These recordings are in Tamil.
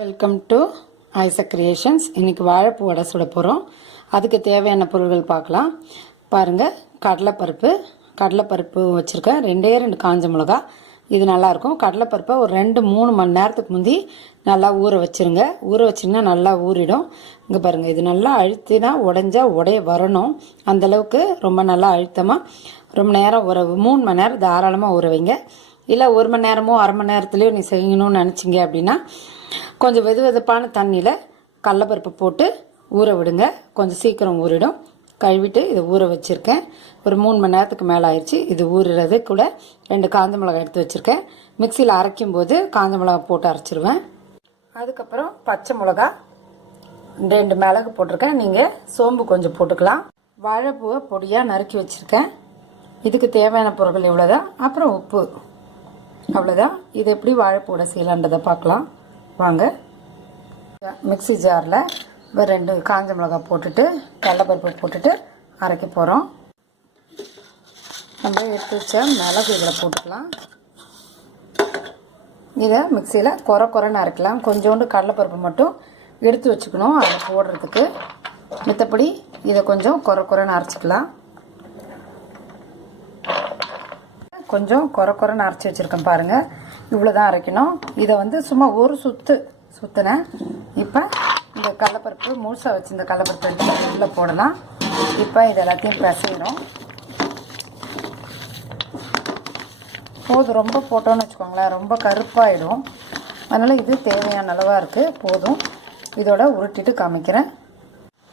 Welcome to Isaac creations. இன்றைக்கி வாழைப்பூ வடை சுட போகிறோம். அதுக்கு தேவையான பொருட்கள் பார்க்கலாம். பாருங்கள், கடலைப்பருப்பு வச்சுருக்கேன். ரெண்டு காஞ்ச மிளகா. இது நல்லாயிருக்கும். கடலைப்பருப்பை ஒரு 2-3 மணி நேரத்துக்கு முந்தி நல்லா ஊற வச்சுருங்க. ஊற வச்சிங்கன்னா நல்லா ஊறிடும். இங்கே பாருங்கள், இது நல்லா அழுத்தினா உடைய வரணும். அந்தளவுக்கு ரொம்ப நல்லா அழுத்தமாக ரொம்ப நேரம் 3 மணி நேரம் தாராளமாக ஊற வைங்க. இல்லை 1 மணி நேரமோ அரை மணி நேரத்துலேயோ நீ செய்யணும்னு நினச்சிங்க அப்படின்னா கொஞ்சம் வெதுவெதுப்பான தண்ணியில் கடலைப்பருப்பு போட்டு ஊற விடுங்க. கொஞ்சம் சீக்கிரம் ஊறிடும். கழுவிட்டு இதை ஊற வச்சுருக்கேன். ஒரு 3 மணி நேரத்துக்கு மேலே ஆயிடுச்சு. இது ஊறுறது கூட 2 காஞ்ச மிளகாய் எடுத்து வச்சுருக்கேன். மிக்சியில் அரைக்கும் போது காஞ்ச மிளகாய் போட்டு அரைச்சிருவேன். அதுக்கப்புறம் பச்சை மிளகா 2 மிளகு போட்டிருக்கேன். நீங்கள் சோம்பு கொஞ்சம் போட்டுக்கலாம். வாழைப்பூவை பொடியாக நறுக்கி வச்சுருக்கேன். இதுக்கு தேவையான பொருட்கள் இவ்வளோதான். அப்புறம் உப்பு, அவ்வளோதான். இது எப்படி வாழைப்பூட செய்யலான்றதை பார்க்கலாம் வாங்க. மிக்சி ஜாரில் 2 காஞ்ச மிளகாய் போட்டுட்டு கடலைப்பருப்பு போட்டுட்டு அரைக்க போகிறோம். நம்ம எடுத்து வச்ச மிளகு இதில் போட்டுக்கலாம். இதை மிக்சியில் குறைன்னு அரைக்கலாம். கொஞ்சோண்டு கடலைப்பருப்பு மட்டும் எடுத்து வச்சுக்கணும் அதை போடுறதுக்கு. மற்றபடி இதை கொஞ்சம் குறைன்னு அரைச்சிக்கலாம். கொஞ்சம் குறைன்னு அரைச்சி வச்சுருக்கேன் பாருங்கள். இவ்வளோ தான் அரைக்கணும். இதை சும்மா ஒரு சுற்றினேன். இப்போ இந்த கடலைப்பருப்பு முழுசாக வச்சு இந்த கடலைப்பருப்பு எடுத்து உள்ளே போடலாம். இப்போ இது எல்லாத்தையும் பிசைகிறோம். போதும், ரொம்ப போட்டோன்னு வச்சுக்கோங்களேன், ரொம்ப கருப்பாயிடும். அதனால் இது தேவையான அளவாக இருக்குது. போதும். இதோட உருட்டிட்டு காமிக்கிறேன்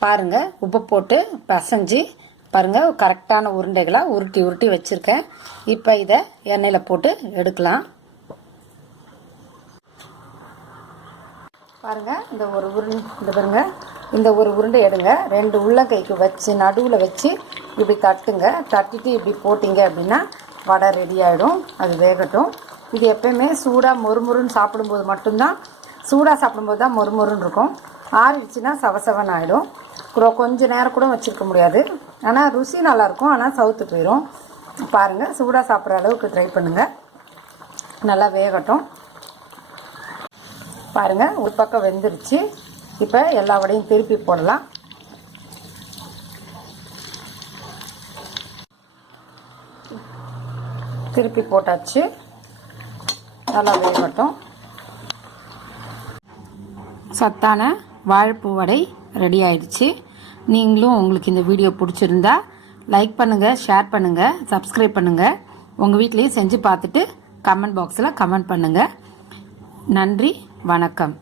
பாருங்கள். உப்பு போட்டு பிசைஞ்சு பாருங்கள், கரெக்டான உருண்டைகளாக உருட்டி வச்சுருக்கேன். இப்போ இதை எண்ணெயில் போட்டு எடுக்கலாம். பாருங்கள், இந்த ஒரு உருண்டை எடுங்க. 2 உள்ளங்கைக்கு வச்சு நடுவில் வச்சு இப்படி தட்டுங்க. தட்டிட்டு இப்படி போட்டிங்க அப்படின்னா வடை ரெடி ஆகிடும். அது வேகட்டும். இது எப்பயுமே சூடாக மொறுமொறுன்னு சாப்பிடும்போது மட்டும்தான், சூடாக சாப்பிடும்போது தான் மொறுமொறுன்னு இருக்கும். ஆறிடுச்சுன்னா சவசவன் ஆகிடும். கொஞ்சம் நேரம் கூட வச்சுருக்க முடியாது. ஆனால் ருசி நல்லாயிருக்கும். ஆனால் சவுத்து போயிடும். பாருங்கள், சூடாக சாப்பிட்ற அளவுக்கு ட்ரை பண்ணுங்கள். நல்லா வேகட்டும். பாருங்கள், ஒரு பக்கம் வெந்துருச்சு. இப்போ எல்லா வடையும் திருப்பி போடலாம். திருப்பி போட்டாச்சு. நல்லா வேகட்டும். சத்தான வாழைப்பூ வடை ரெடி ஆயிடுச்சு. நீங்களும் உங்களுக்கு இந்த வீடியோ பிடிச்சிருந்தா லைக் பண்ணுங்கள், ஷேர் பண்ணுங்கள், சப்ஸ்கிரைப் பண்ணுங்கள். உங்கள் வீட்லேயும் செஞ்சு பார்த்துட்டு கமெண்ட் பாக்ஸில் கமெண்ட் பண்ணுங்கள். நன்றி, வணக்கம்.